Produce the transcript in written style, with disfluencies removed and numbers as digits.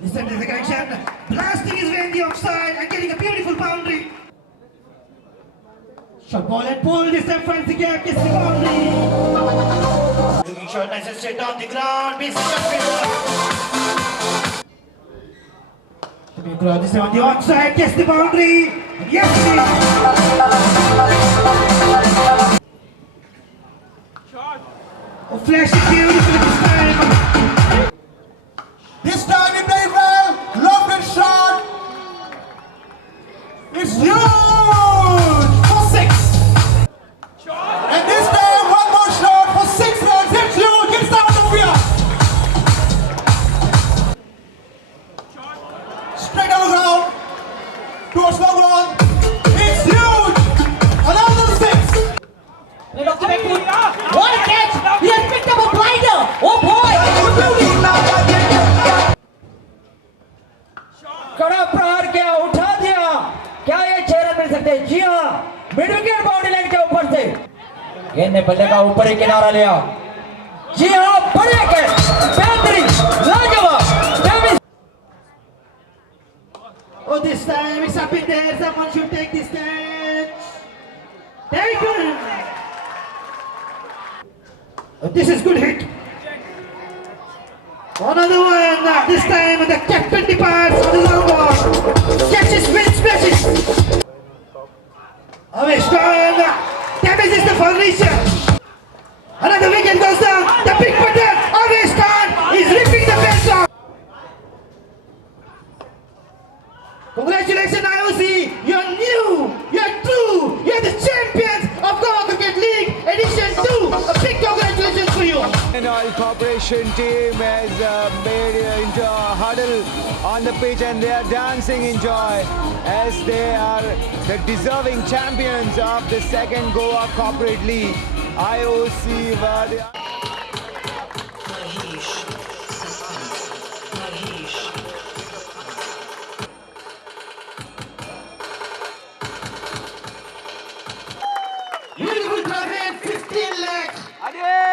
Listen to the connection. Blasting his way in the offside and getting a beautiful boundary. Shot ball and pull. This time finds the gap, gets the boundary. Looking shot, nice and straight down the ground. This time on the onside, gets the boundary. Yes, oh, flashing beautiful this time. This time he played well. Lofted shot. It's huge for 6. And this time one more shot for 6 runs. It's huge. Gets down the field. Straight on the ground. Towards long run. It's huge. Another 6. What a catch! He has picked up a blinder! Oh boy! कड़ा प्रहार किया, उठा दिया। क्या ये 6 run मिल सकते हैं? जी हाँ, मिड विकेट बाउंड्री लाइन के ऊपर से गेंद ने बल्ले का ऊपर ही किनारा लिया। जी हाँ, बढ़िया कैच, बेहतरीन, लाजवाब। Oh, this time it's up in there. Someone should take this catch. Taken. Oh, this is good hit. Another one. This time the captain departs on his own ball. Catches, wins, splashes. Aveshkan damages the formation. Another wicket goes down. The big button. Aveshkan is ripping the fence off. Congratulations, IOC. You're new. You're true. You're the champions of Goa Cricket League Edition 2. A big congratulations for you. And our corporation team has made into a huddle on the pitch, and they are dancing in joy as they are the deserving champions of the second Goa Corporate League. IOC were the Beautiful target, 15 lakhs.